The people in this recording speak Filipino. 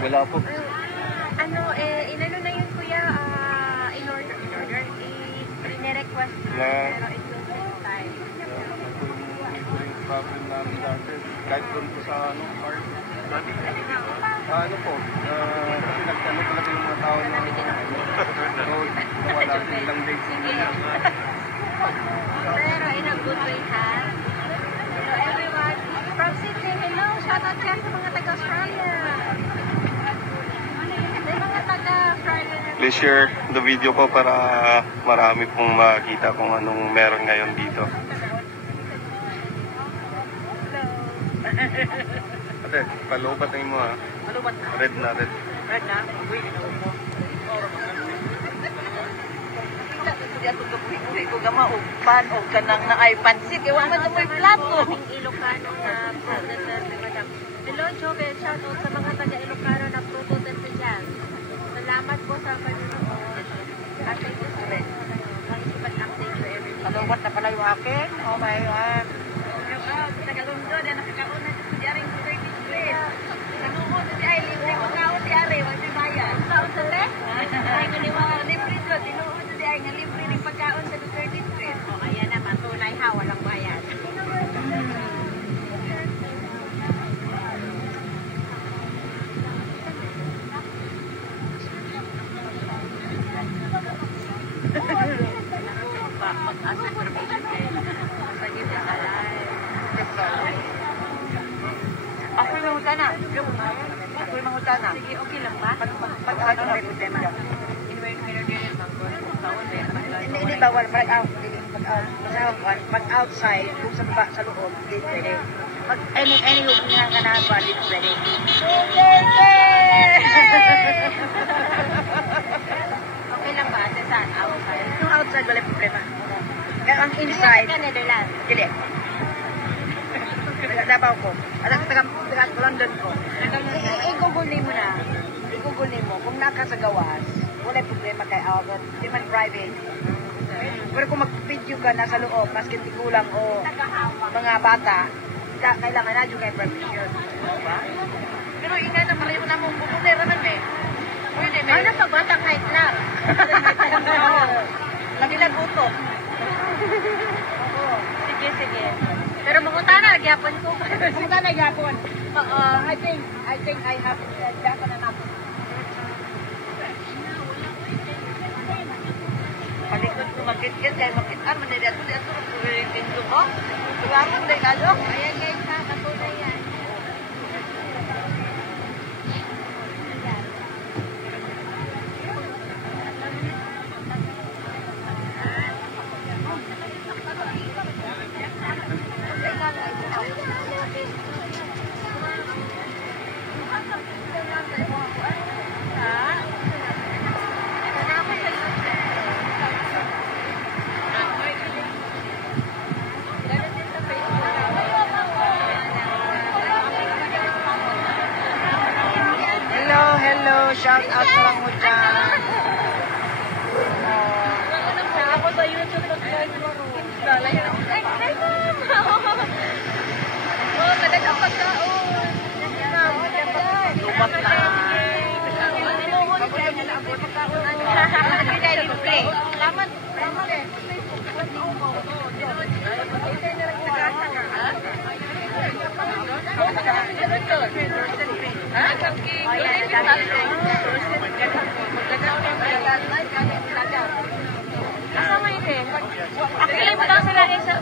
Wala po. Ano, inano na yun kuya, in order, in-request na, pero it will take time. Yung problem namin dati, kahit doon po sa card. Ano po, kasi nagtanong talaga yung mga tao na road, nawala silang dates. Pero in a good way, ha? Hello everyone. From Sydney, hello. Shout out dyan sa mga taga-Australia. Mga taga-Australia. Please share the video ko para marami pong makita kung anong meron ngayon dito. Ate, palubat mo ha. Malubat na. Red na, red. Red na? Uy, ginawa mo. Uy, ko gama o pan o kanang na ay pansit. Kaya wala mo yung plato. Aming Ilocano na protester si Madam. Hello, Jovel. Shout out sa mga taga-Ilocano na protester dyan. Salamat po sa panonood. At thank you so much. But thank you everyone. Malubat na pala yung akin. Oh my God. Taga-Lundo, na nakakaon na sa diaring 30 Street. Nanuod si ay libre ko kaon di ari, wag may bayan. Kaon sa te? Ay nga libre to, tinuod si ay nga libre ning pagkaon sa 30 Street. Oh, ayan na patunay ha, walang bayan. Mag-asa information kayo. Masagip na kalay. Ako yung mahutana. Ako yung mahutana. Sige, okay lang ba? Pag-ano na yung problema. Anyway, meron din yung mangkos. Taon ba yan? Hindi bawal. Pag-outside, kung sa baba, sa loob, hindi pwede. Any hook nga nga na, hindi pwede. Okay lang ba? Ate, saan? Outside? Yung outside, wala problema. Kaya ang inside, Ka Netherlands. hindi. Nagdabaw ko. At taga-London ko. I-google mo na. I-google mo. Kung naka sa gawas, wala problema kay Albert. Hindi man private. Pero kung mag-video ka nasa loob, maski tigulang o mga bata, kailangan na yung kay permission. Diba? Pero ina na pareho na mong bubulera man eh. Ano pag batang height lang? Lagi lang buto. Sige, sige. Pero mamunta na, nagyapon ko. Sita na yapon. I think I have yapon na napo. Palikod ko makit-kit kaya makit-ar maniriato di ato pinto ko. Tuwangan din kayo. Ayan guys ha, katunay yan. Hello, shout out sa lang mo dyan. Ako sa YouTube subscribe mo. Oh, talagang pagkaon. Tubat na. Salamat. Kasama yun eh. Pakilay mo lang sila sa